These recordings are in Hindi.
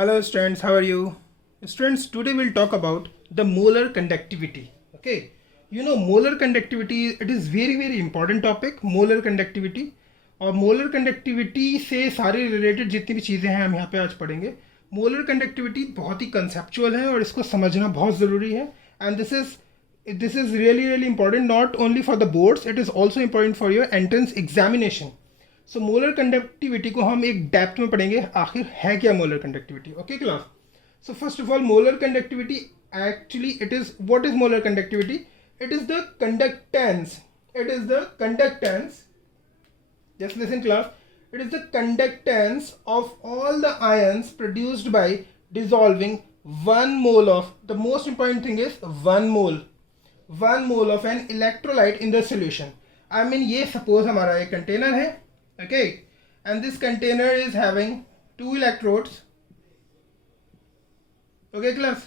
Hello students, how are you? Students, today we'll talk about the molar conductivity. Okay, you know molar conductivity, it is very important topic, molar conductivity. और मोलर कंडक्टिविटी से सारे रिलेटेड जितनी भी चीज़ें हैं हम यहाँ पे आज पढ़ेंगे. मोलर कंडक्टिविटी बहुत ही कंसेप्चुअल है और इसको समझना बहुत ज़रूरी है. And this is really important not only for the boards, it is also important for your entrance examination. So molar conductivity को हम एक डेप्थ में पढ़ेंगे, आखिर है क्या molar conductivity. Okay class. So first of all molar conductivity actually it is what is molar conductivity. It is the conductance. Just listen class. It is the conductance of all the ions produced by dissolving 1 mole of, the most important thing is 1 mole of an electrolyte in the solution. I mean ये suppose हमारा एक container है, okay, and this container is having 2 electrodes. Okay class,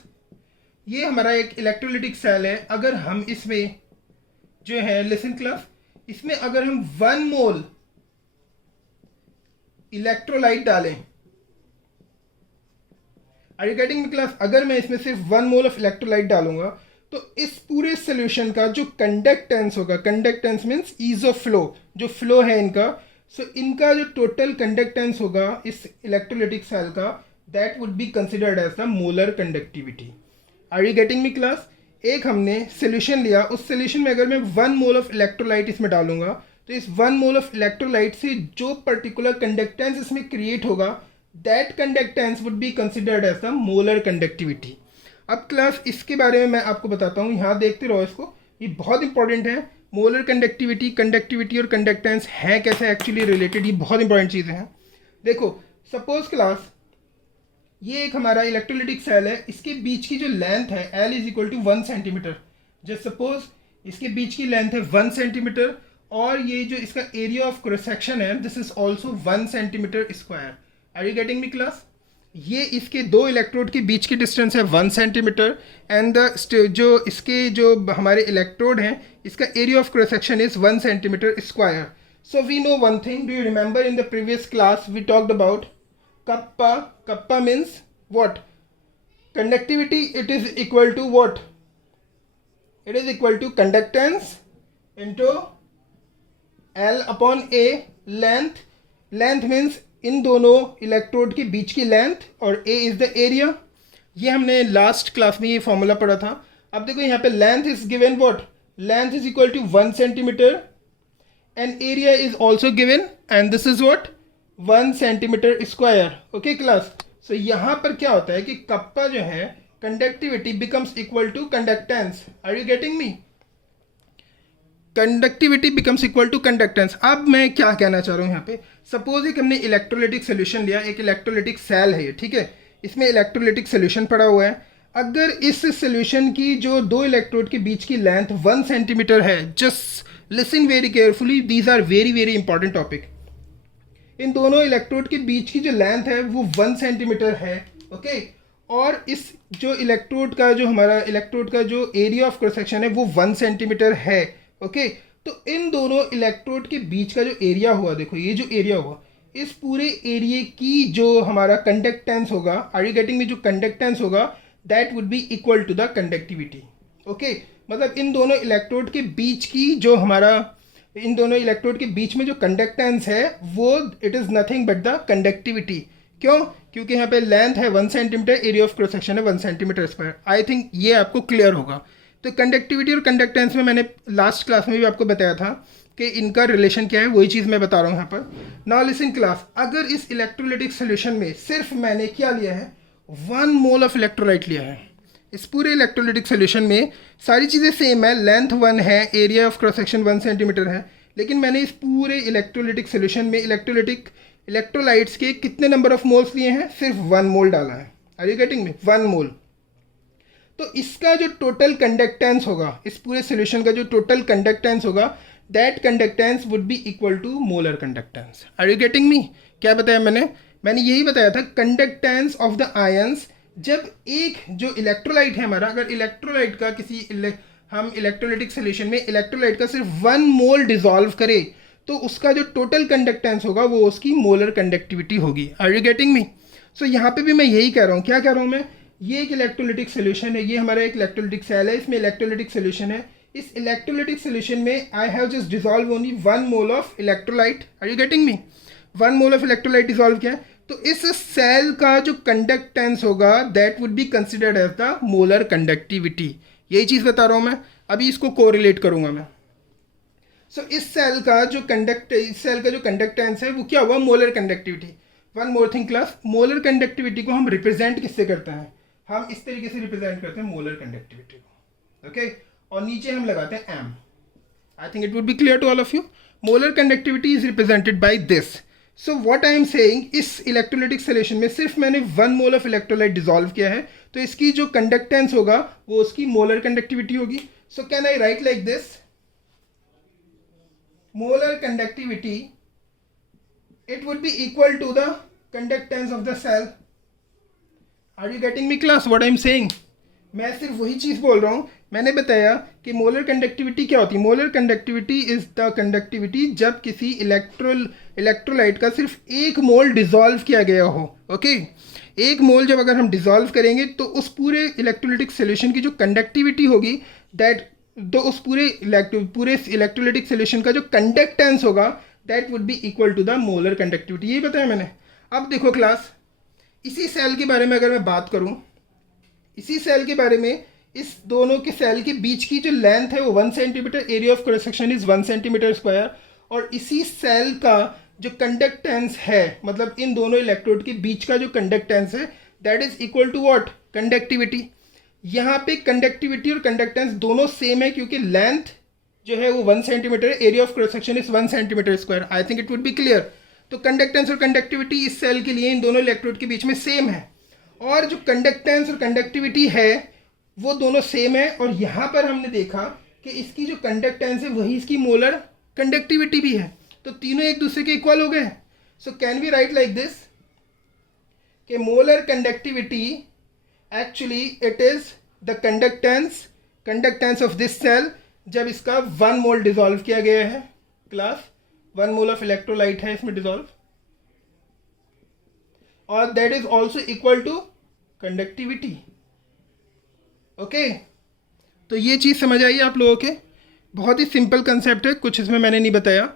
ये हमारा एक electrolytic cell है. अगर हम इसमें जो है listen class, इसमें अगर हम 1 mole इलेक्ट्रोलाइट डालें, are you getting me class. अगर मैं इसमें सिर्फ 1 मोल ऑफ इलेक्ट्रोलाइट डालूंगा तो इस पूरे सोल्यूशन का जो कंडक्टेंस होगा, conductance means ease of flow, जो फ्लो है इनका, सो इनका जो टोटल कंडक्टेंस होगा इस इलेक्ट्रोलिटिक सेल का, that would be considered as the molar conductivity. Are you getting me class. एक हमने सोल्यूशन लिया, उस सोल्यूशन में अगर मैं 1 मोल ऑफ इलेक्ट्रोलाइट इसमें डालूंगा तो इस 1 मोल ऑफ इलेक्ट्रोलाइट से जो पर्टिकुलर कंडक्टेंस इसमें क्रिएट होगा, that conductance would be considered as the molar conductivity. अब क्लास इसके बारे में मैं आपको बताता हूँ, यहाँ देखते रहो इसको, ये बहुत इंपॉर्टेंट है. मोलर कंडक्टिविटी और कंडक्टेंस हैं कैसे एक्चुअली रिलेटेड, ये बहुत इंपॉर्टेंट चीज़ें हैं. देखो सपोज क्लास ये एक हमारा इलेक्ट्रोलिटिक सेल है, इसके बीच की जो लेंथ है L is equal to 1 centimetre. Just suppose इसके बीच की लेंथ है 1 सेंटीमीटर और ये जो इसका एरिया ऑफ क्रॉस सेक्शन है this is also 1 centimetre square. Are you getting me class. ये इसके दो इलेक्ट्रोड के बीच की डिस्टेंस है 1 सेंटीमीटर एंड जो इसके जो हमारे इलेक्ट्रोड हैं इसका area of cross section is 1 centimetre square. So we know one thing, do you remember in the previous class we talked about kappa means what, conductivity. It is equal to what, it is equal to conductance into L upon A. Length means इन दोनों इलेक्ट्रोड के बीच की लेंथ और A इज द एरिया. ये हमने लास्ट क्लास में ये फॉर्मूला पढ़ा था. अब देखो यहाँ पे length is given what, length is equal to 1 centimetre and area is also given and this is what 1 centimetre square. Okay class. So यहाँ पर क्या होता है कि कप्पा जो है conductivity becomes equal to conductance. Are you getting me. Conductivity becomes equal to conductance. अब मैं क्या कहना चाह रहा हूँ यहाँ पे, सपोज एक हमने इलेक्ट्रोलिटिक सोल्यूशन लिया, एक इलेक्ट्रोलिटिक सेल है ये, ठीक है, इसमें इलेक्ट्रोलिटिक सोल्यूशन पड़ा हुआ है. अगर इस सोल्यूशन की जो दो इलेक्ट्रोड के बीच की लेंथ 1 सेंटीमीटर है, just listen very carefully, these are very important topic. इन दोनों इलेक्ट्रोड के बीच की जो लेंथ है वो 1 सेंटीमीटर है. ओके, और इस जो इलेक्ट्रोड का जो हमारा इलेक्ट्रोड का जो एरिया ऑफ क्रॉस सेक्शन है वो 1 सेंटीमीटर है. ओके, तो इन दोनों इलेक्ट्रोड के बीच का जो एरिया हुआ, देखो ये जो एरिया हुआ, इस पूरे एरिया की जो हमारा कंडक्टेंस होगा, आर यू गेटिंग में, जो कंडक्टेंस होगा that would be equal to the conductivity. Okay, मतलब इन दोनों इलेक्ट्रोड के बीच की जो हमारा इन दोनों इलेक्ट्रोड के बीच में जो कंडक्टेंस है वो it is nothing but the conductivity. क्यों? क्योंकि यहाँ पे लेंथ है 1 centimetre, area of cross section है 1 सेंटीमीटर स्क्वायर. आई थिंक ये आपको क्लियर होगा. तो कंडक्टिविटी और कंडक्टेंस में मैंने लास्ट क्लास में भी आपको बताया था कि इनका रिलेशन क्या है, वही चीज़ मैं बता रहा हूँ यहाँ पर. नाउ लिसन क्लास, अगर इस इलेक्ट्रोलिटिक सोल्यूशन में सिर्फ मैंने क्या लिया है, 1 मोल ऑफ इलेक्ट्रोलाइट लिया है, इस पूरे इलेक्ट्रोलिटिक सोल्यूशन में सारी चीज़ें सेम है, लेंथ 1 है, area of cross section 1 centimetre है, लेकिन मैंने इस पूरे इलेक्ट्रोलिटिक सोल्यूशन में इलेक्ट्रोलाइट्स के कितने नंबर ऑफ मोल्स लिए हैं, सिर्फ 1 मोल डाला है. आर यू गेटिंग मी, 1 मोल. तो इसका जो टोटल कंडक्टेंस होगा, इस पूरे सोल्यूशन का जो टोटल कंडक्टेंस होगा, that conductance would be equal to molar conductance. Are you getting me. क्या बताया मैंने यही बताया था, कंडक्टेंस ऑफ द आयंस. जब एक जो इलेक्ट्रोलाइट है हमारा, अगर इलेक्ट्रोलाइट का हम इलेक्ट्रोलाइटिक सोल्यूशन में इलेक्ट्रोलाइट का सिर्फ 1 मोल डिजॉल्व करें तो उसका जो टोटल कंडक्टेंस होगा वो उसकी मोलर कंडक्टिविटी होगी. Are you getting me. So यहाँ पे भी मैं यही कह रहा हूँ, क्या कह रहा हूँ मैं, ये एक इलेक्ट्रोलिटिक सोल्यूशन है, ये हमारा एक इलेक्ट्रोलिटिक सेल है, इसमें इलेक्ट्रोलिटिक सोल्यूशन है। इस इलेक्ट्रोलिटिक सोल्यूशन में I have just dissolve only 1 mole of electrolyte. Are you getting me? 1 mole of electrolyte dissolve किया है, तो इस सेल का जो कंडक्टेंस होगा that would be considered as the molar conductivity. यही चीज़ बता रहा हूँ मैं, अभी इसको कोरिलेट करूँगा मैं। सो इस सेल का जो कंडक्टेंस है वो क्या हुआ, molar conductivity. One more thing class, molar conductivity को हम रिप्रेजेंट किससे करते हैं, हम इस तरीके से रिप्रेजेंट करते हैं मोलर कंडक्टिविटी को, ओके और नीचे हम लगाते हैं M. I think it would be clear to all of you. Molar conductivity is represented by this. So what I am saying, इस इलेक्ट्रोलाइटिक सोल्यूशन में सिर्फ मैंने 1 मोल ऑफ इलेक्ट्रोलाइट डिसॉल्व किया है, तो इसकी जो कंडक्टेंस होगा वो उसकी मोलर कंडक्टिविटी होगी। So can I right like this, molar conductivity it would be equal to the conductance of the cell. Are you getting me class what I am saying? मैं सिर्फ वही चीज़ बोल रहा हूँ। मैंने बताया कि मोलर कंडक्टिविटी क्या होती है। Molar conductivity is the conductivity जब किसी इलेक्ट्रोलाइट का सिर्फ 1 मोल डिज़ोल्व किया गया हो, ओके 1 मोल जब अगर हम डिज़ोल्व करेंगे तो उस पूरे इलेक्ट्रोलाइटिक सोल्यूशन की जो कंडक्टिविटी होगी दैट, तो उस पूरे इलेक्ट्रोलाइटिक सोल्यूशन का जो कंडक्टेंस होगा that would be equal to the molar conductivity. यही बताया मैंने। अब देखो क्लास, इसी सेल के बारे में अगर मैं बात करूं, इसी सेल के बारे में, इस दोनों के सेल के बीच की जो लेंथ है वो 1 centimetre, area of cross section is 1 centimetre square, और इसी सेल का जो कंडक्टेंस है, मतलब इन दोनों इलेक्ट्रोड के बीच का जो कंडक्टेंस है that is equal to what, conductivity. यहाँ पे कंडक्टिविटी और कंडक्टेंस दोनों सेम है क्योंकि लेंथ जो है वो 1 सेंटीमीटर है, area of cross section is 1 centimetre square. I think it would be clear. तो कंडक्टेंस और कंडक्टिविटी इस सेल के लिए इन दोनों इलेक्ट्रोड के बीच में सेम है, और जो कंडक्टेंस और कंडक्टिविटी है वो दोनों सेम है, और यहाँ पर हमने देखा कि इसकी जो कंडक्टेंस है वही इसकी मोलर कंडक्टिविटी भी है, तो तीनों एक दूसरे के इक्वल हो गए। So can we write like this कि molar conductivity actually it is the conductance of this cell जब इसका 1 मोल डिसॉल्व किया गया है क्लास, 1 मोल ऑफ इलेक्ट्रोलाइट है इसमें डिसॉल्व, और that is also equal to conductivity. Okay, तो ये चीज़ समझ आई आप लोगों के। बहुत ही सिंपल कंसेप्ट है, कुछ इसमें मैंने नहीं बताया।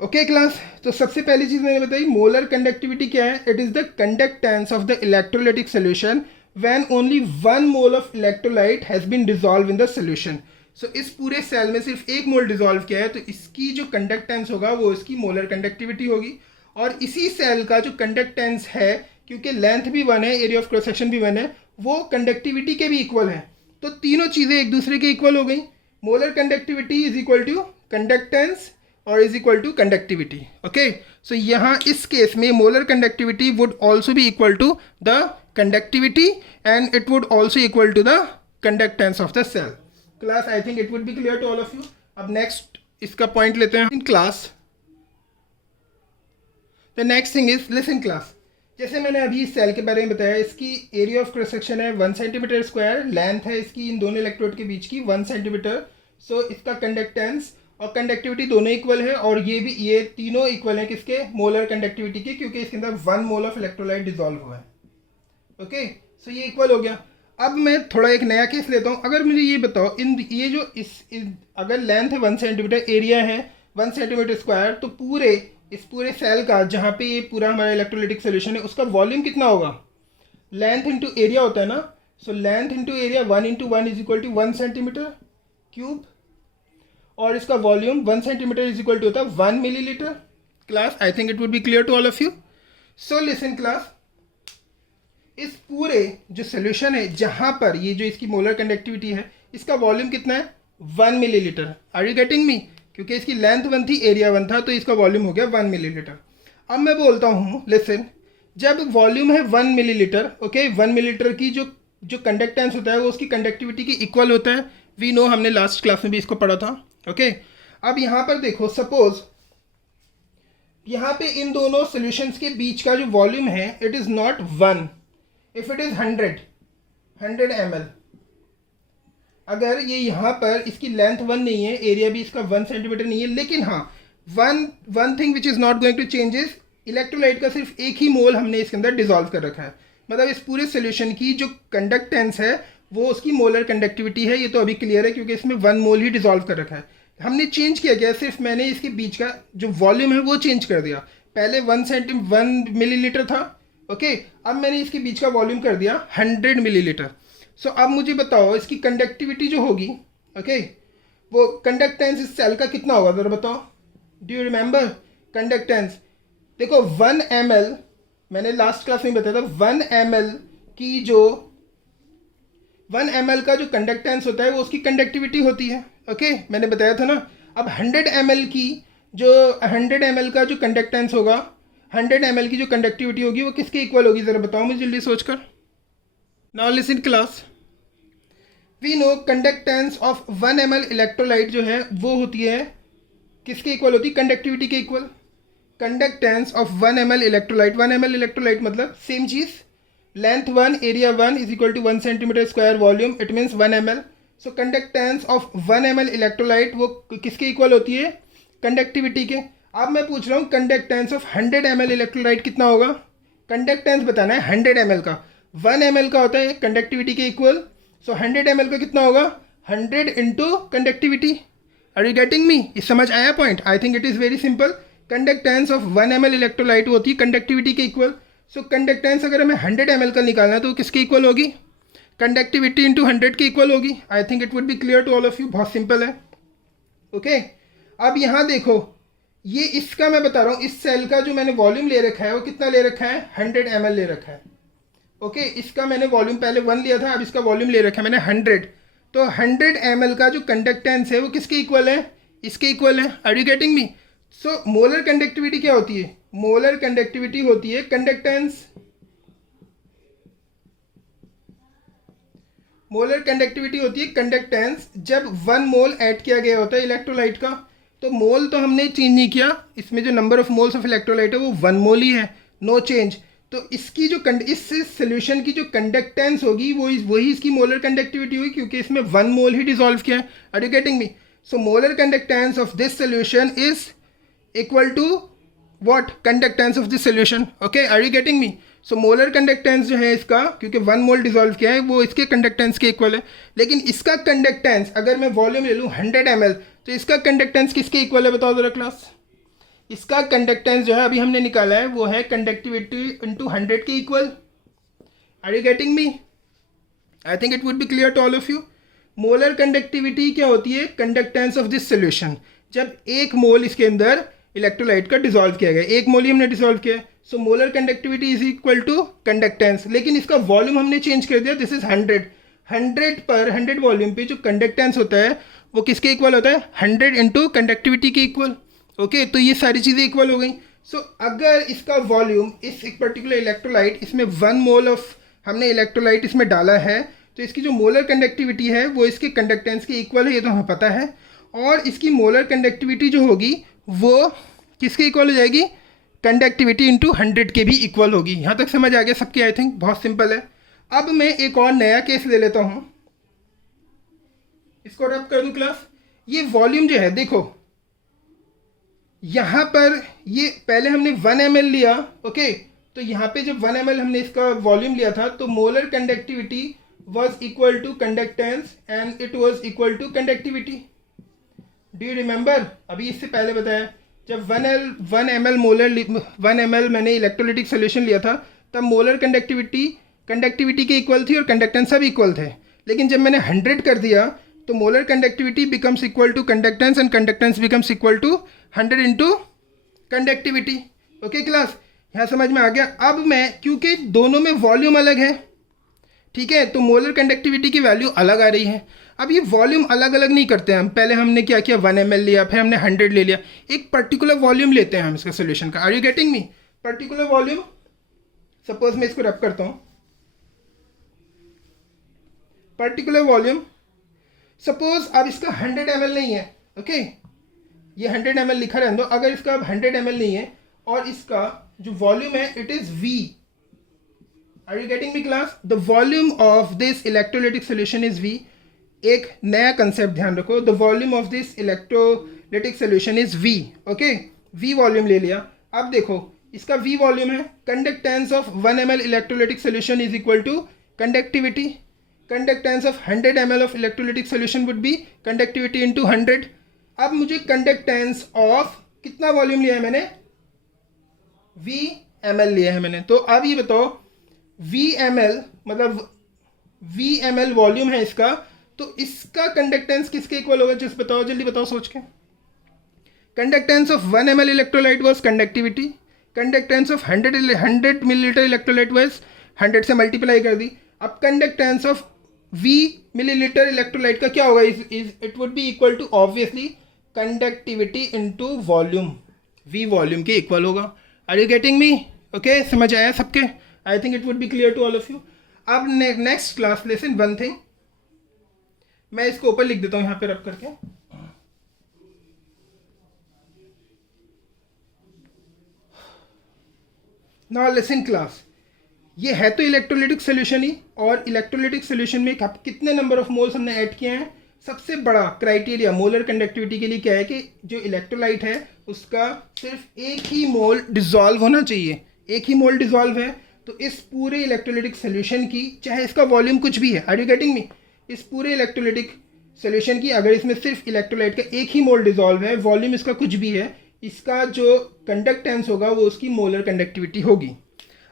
ओके क्लास, तो सबसे पहली चीज़ मैंने बताई मोलर कंडक्टिविटी क्या है, it is the conductance of the electrolytic solution when only 1 mole of electrolyte has been dissolve in the solution. So इस पूरे सेल में सिर्फ 1 मोल डिसॉल्व किया है, तो इसकी जो कंडक्टेंस होगा वो इसकी मोलर कंडक्टिविटी होगी, और इसी सेल का जो कंडक्टेंस है क्योंकि लेंथ भी 1 है, एरिया ऑफ क्रॉस सेक्शन भी 1 है, वो कंडक्टिविटी के भी इक्वल है। तो तीनों चीज़ें एक दूसरे के इक्वल हो गई। Molar conductivity is equal to conductance और is equal to conductivity. Okay, so यहाँ इस केस में मोलर कंडक्टिविटी वुड ऑल्सो भी equal to the conductivity and it would also equal to the conductance of the cell. Class I think it would be clear to all of you. अब नेक्स्ट इसका पॉइंट लेते हैं in class. The next thing is listen class, जैसे मैंने अभी इस सेल के बारे में बताया, इसकी एरिया ऑफ क्रॉस सेक्शन है 1 सेंटीमीटर स्क्वायर, लेंथ है इसकी इन दोनों इलेक्ट्रोड के बीच की 1 सेंटीमीटर। सो इसका कंडक्टेंस और कंडक्टिविटी दोनों इक्वल है, और ये तीनों इक्वल हैं किसके, मोलर कंडक्टिविटी के, क्योंकि इसके अंदर 1 मोल ऑफ इलेक्ट्रोलाइट डिसॉल्व हुआ है। ओके, सो ये इक्वल हो गया। अब मैं थोड़ा एक नया केस लेता हूँ। अगर मुझे ये बताओ अगर लेंथ है 1 सेंटीमीटर, एरिया है 1 सेंटीमीटर स्क्वायर, तो इस पूरे सेल का जहाँ पे ये पूरा हमारा इलेक्ट्रोलाइटिक सोल्यूशन है उसका वॉल्यूम कितना होगा, लेंथ इंटू एरिया होता है ना। So length into area 1 into 1 is equal to 1 centimetre cube, और इसका volume 1 centimetre is equal to होता है 1 millilitre. Class I think it would be clear to all of you. So listen class, इस पूरे जो सोल्यूशन है जहाँ पर ये जो इसकी मोलर कंडक्टिविटी है इसका वॉल्यूम कितना है, 1 millilitre. Are you getting me? क्योंकि इसकी लेंथ 1 थी, एरिया 1 था, तो इसका वॉल्यूम हो गया 1 मिलीलीटर। अब मैं बोलता हूँ लिसन, जब वॉल्यूम है 1 मिलीलीटर, ओके 1 मिलीलीटर की जो कंडक्टेंस होता है वो उसकी कंडक्टिविटी की इक्वल होता है। वी नो, हमने लास्ट क्लास में भी इसको पढ़ा था। ओके, अब यहाँ पर देखो, सपोज यहाँ पे इन दोनों सोल्यूशंस के बीच का जो वॉल्यूम है it is not 1, if it is 100 ml। अगर ये यहाँ पर इसकी लेंथ 1 नहीं है, एरिया भी इसका 1 सेंटीमीटर नहीं है, लेकिन हाँ one thing which is not going to change is electrolyte का सिर्फ एक ही मोल हमने इसके अंदर डिसॉल्व कर रखा है। मतलब इस पूरे सोल्यूशन की जो कंडक्टेंस है वो उसकी मोलर कंडक्टिविटी है। ये तो अभी क्लियर है क्योंकि इसमें 1 मोल ही डिसॉल्व कर रखा है। हमने चेंज किया गया, सिर्फ मैंने इसके बीच का जो वॉल्यूम है वो चेंज कर दिया। पहले 1 मिलीलीटर था, ओके, अब मैंने इसके बीच का वॉल्यूम कर दिया 100 मिलीलीटर। सो अब मुझे बताओ इसकी कंडक्टिविटी जो होगी, ओके, वो कंडक्टेंस इस सेल का कितना होगा ज़रा बताओ। Do you remember conductance? देखो 1 ml, मैंने लास्ट क्लास में बताया था 1 ml की जो 1 ml का जो कंडक्टेंस होता है वो उसकी कंडक्टिविटी होती है, ओके, मैंने बताया था ना। अब 100 ml की जो 100 ml का जो कंडक्टेंस होगा, 100 ml की जो कंडक्टिविटी होगी वो किसके इक्वल होगी ज़रा बताओ मुझे जल्दी सोचकर। Now listen class, we know conductance of 1 ml electrolyte जो है वो होती है किसके इक्वल होती है? कंडक्टिविटी के equal. Conductance of 1 ml electrolyte, 1 ml electrolyte मतलब सेम चीज़, length 1 area 1 is equal to 1 centimetre square volume, it means 1 ml। So conductance of 1 ml electrolyte वो किसके इक्वल होती है? कंडक्टिविटी के। अब मैं पूछ रहा हूँ कंडक्टेंस ऑफ 100 ml इलेक्ट्रोलाइट कितना होगा? कंडक्टेंस बताना है 100 ml का, 1 ml का होता है कंडक्टिविटी के इक्वल। सो 100 ml का कितना होगा? 100 into conductivity. Are you getting me? ये समझ आया point? I think it is very simple. Conductance of 1 ml electrolyte होती है कंडक्टिविटी के इक्वल। सो कंडक्टेंस अगर हमें 100 ml का निकालना है तो किसके इक्वल होगी? कंडक्टिविटी इंटू 100 के इक्वल होगी। I think it would be clear to all of you, बहुत सिंपल है, ओके। अब यहाँ देखो, ये इसका मैं बता रहा हूँ, इस सेल का जो मैंने वॉल्यूम ले रखा है वो कितना ले रखा है? 100 ml ले रखा है, ओके। इसका मैंने वॉल्यूम पहले 1 लिया था, अब इसका वॉल्यूम ले रखा है मैंने 100। तो 100 ml का जो कंडक्टेंस है वो किसके इक्वल है? इसके इक्वल है। Are you getting me? So molar conductivity क्या होती है? मोलर कंडक्टिविटी होती है कंडक्टेंस, मोलर कंडक्टिविटी होती है कंडक्टेंस जब 1 मोल ऐड किया गया होता है इलेक्ट्रोलाइट का। तो मोल तो हमने चेंज नहीं किया, इसमें जो number of moles of electrolyte है वो 1 मोल ही है, नो चेंज। तो इसकी जो इस सोल्यूशन की जो कंडक्टेंस होगी वो वही इसकी मोलर कंडक्टिविटी होगी क्योंकि इसमें 1 मोल ही डिसॉल्व किया है। Are you getting me? So molar conductance of this solution is equal to what? Conductance of this solution, okay. Are you getting me? So molar conductance जो है इसका, क्योंकि 1 मोल डिसॉल्व किया है, वो इसके कंडक्टेंस के इक्वल है। लेकिन इसका कंडक्टेंस अगर मैं वॉल्यूम ले लूँ 100 ml तो इसका कंडक्टेंस किसके इक्वल है बताओ ज़रा क्लास? इसका कंडक्टेंस जो है अभी हमने निकाला है वो है कंडक्टिविटी इंटू 100 के equal. Are you getting me? I think it would be clear to all of you. Molar conductivity क्या होती है? कंडक्टेंस ऑफ दिस सोल्यूशन जब 1 मोल इसके अंदर इलेक्ट्रोलाइट का डिसॉल्व किया गया, 1 मोल ही हमने डिसॉल्व किया। So molar conductivity is equal to conductance, लेकिन इसका वॉल्यूम हमने चेंज कर दिया, दिस इज 100। 100 पर 100 वॉल्यूम पे जो कंडक्टेंस होता है वो किसके इक्वल होता है? 100 इंटू कंडक्टिविटी के इक्वल, ओके। तो ये सारी चीज़ें इक्वल हो गई। सो अगर इसका वॉल्यूम इस एक पर्टिकुलर इलेक्ट्रोलाइट, इसमें 1 मोल ऑफ हमने इलेक्ट्रोलाइट इसमें डाला है, तो इसकी जो मोलर कंडक्टिविटी है वो इसके कंडक्टेंस के इक्वल है, ये तो हमें पता है। और इसकी मोलर कंडक्टिविटी जो होगी वो किसके इक्वल हो जाएगी? कंडक्टिविटी इंटू 100 के भी इक्वल होगी। यहाँ तक समझ आ गया सबकी? आई थिंक बहुत सिंपल है। अब मैं एक और नया केस ले लेता हूँ, इसको रब कर दूँ क्लास। ये वॉल्यूम जो है देखो, यहाँ पर ये पहले हमने 1 ml लिया, ओके। तो यहाँ पे जब 1 ml हमने इसका वॉल्यूम लिया था तो molar conductivity was equal to conductance and it was equal to conductivity. Do you remember? अभी इससे पहले बताया जब 1 ml मैंने इलेक्ट्रोलिटिक सोल्यूशन लिया था तब मोलर कंडक्टिविटी के इक्वल थी और कंडक्टेंस सब इक्वल थे। लेकिन जब मैंने 100 कर दिया तो molar conductivity becomes equal to conductance and conductance becomes equal to 100 into conductivity, okay class? यहाँ समझ में आ गया? अब मैं, क्योंकि दोनों में वॉल्यूम अलग है, ठीक है, तो मोलर कंडक्टिविटी की वैल्यू अलग आ रही है। अब ये वॉल्यूम अलग अलग नहीं करते हैं हम, पहले हमने क्या किया 1 ml लिया, फिर हमने 100 ले लिया, एक पर्टिकुलर वॉल्यूम लेते हैं हम इसका सोल्यूशन का। Are you getting me? Particular volume, suppose मैं इसको रब करता हूँ, पर्टिकुलर वॉल्यूम, सपोज अब इसका 100 ml नहीं है, ओके, ये 100 ml लिखा रहने दो। अगर इसका अब 100 ml नहीं है और इसका जो वॉल्यूम है it is V, are you getting me class? The volume of this electrolytic solution is V। एक नया कंसेप्ट ध्यान रखो, the volume of this electrolytic solution is V, okay. V volume ले लिया। अब देखो इसका V वॉल्यूम है। Conductance of 1 ml electrolytic solution is equal to conductivity. Conductance of 100 ml of electrolytic solution would be conductivity into 100। अब मुझे कंडक्टेंस ऑफ कितना वॉल्यूम लिया है मैंने, V ml लिया है मैंने। तो अब ये बताओ V ml मतलब V ml वॉल्यूम है इसका, तो इसका कंडक्टेंस किसके इक्वल होगा, जस्ट बताओ, जल्दी बताओ सोच के। Conductance of 1 ml electrolyte was conductivity, conductance of 100 millilitre electrolyte was 100 से मल्टीप्लाई कर दी। अब conductance of V millilitre electrolyte का क्या होगा, it would be equal to obviously conductivity into volume, V volume के इक्वल होगा। Are you getting me? Okay, समझ आया सबके? I think it would be clear to all of you. अब next class listen one thing, मैं इसको ऊपर लिख देता हूँ यहाँ पे रख करके। नाउ लिसन क्लास, ये है तो इलेक्ट्रोलाइटिक सोल्यूशन ही, और इलेक्ट्रोलाइटिक सोल्यूशन में कितने नंबर ऑफ मोल्स हमने ऐड किए हैं। सबसे बड़ा क्राइटेरिया मोलर कंडक्टिविटी के लिए क्या है कि जो इलेक्ट्रोलाइट है उसका सिर्फ एक ही मोल डिसॉल्व होना चाहिए। एक ही मोल डिसॉल्व है तो इस पूरे इलेक्ट्रोलाइटिक सोल्यूशन की, चाहे इसका वॉल्यूम कुछ भी है, आर यू गेटिंग मी, इस पूरे इलेक्ट्रोलाइटिक सोल्यूशन की अगर इसमें सिर्फ इलेक्ट्रोलाइट का एक ही मोल डिसॉल्व है, वॉल्यूम इसका कुछ भी है, इसका जो कंडक्टेंस होगा वो उसकी मोलर कंडक्टिविटी होगी।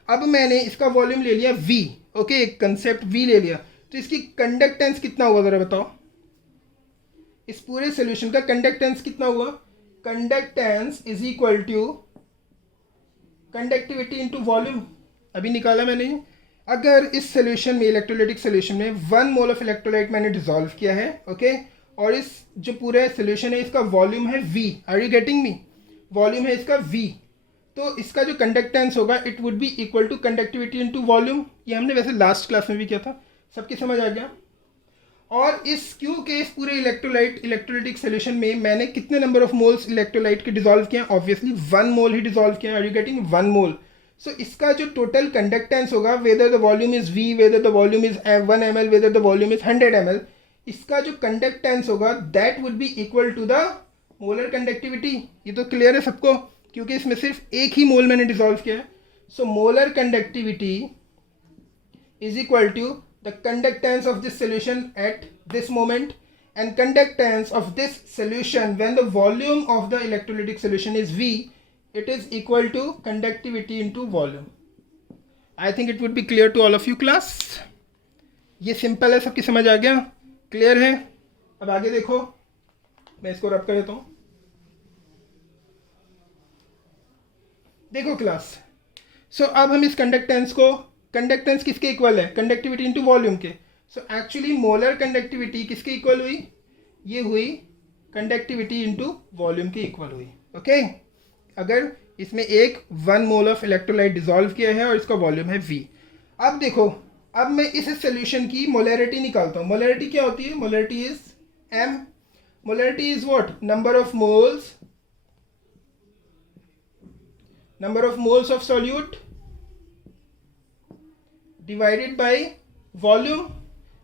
अब मैंने इसका वॉल्यूम ले लिया V, ओके, एक कंसेप्ट V ले लिया, तो इसकी कंडक्टेंस कितना हुआ ज़रा बताओ। इस पूरे सोल्यूशन का कंडक्टेंस कितना हुआ, conductance is equal to conductivity into volume, अभी निकाला मैंने। अगर इस सोल्यूशन में, इलेक्ट्रोलाइटिक सोल्यूशन में 1 मोल ऑफ इलेक्ट्रोलाइट मैंने डिसॉल्व किया है, ओके, और इस जो पूरा सोल्यूशन है इसका वॉल्यूम है V, are you getting me, volume है इसका V, तो इसका जो कंडक्टेंस होगा it would be equal to conductivity into volume. ये हमने वैसे लास्ट क्लास में भी किया था, सबकी समझ आ गया। और इस क्योंकि इस पूरे इलेक्ट्रोलाइटिक सोल्यूशन में मैंने कितने नंबर ऑफ मोल्स इलेक्ट्रोलाइट के डिसॉल्व किए हैं, ऑब्वियसली 1 मोल ही डिसॉल्व किया है, are you getting 1 mole. So इसका जो टोटल कंडक्टेंस होगा, whether the volume is V, whether the volume is 1 ml, whether the volume is 100 ml, इसका जो कंडक्टेंस होगा that would be equal to the molar conductivity. ये तो क्लियर है सबको, क्योंकि इसमें सिर्फ एक ही मोल मैंने डिसॉल्व किया है। So molar conductivity is equal to the conductance of this solution at this moment and conductance of this solution when the volume of the electrolytic solution is V, it is equal to conductivity into volume. I think it would be clear to all of you class. ये सिंपल है, सबकी समझ आ गया, क्लियर है। अब आगे देखो, मैं इसको रब कर देता हूँ। देखो क्लास, सो अब हम इस कंडक्टेंस को, कंडक्टेंस किसके इक्वल है, कंडक्टिविटी इंटू वॉल्यूम के। सो एक्चुअली मोलर कंडक्टिविटी किसके इक्वल हुई, ये हुई कंडक्टिविटी इंटू वॉल्यूम के इक्वल हुई, ओके। अगर इसमें 1 मोल ऑफ इलेक्ट्रोलाइट डिसॉल्व किया है और इसका वॉल्यूम है V। अब देखो, अब मैं इस सोल्यूशन की मोलैरिटी निकालता हूँ। मोलैरिटी क्या होती है, molarity is M, molarity is what, number of moles of solute divided by volume.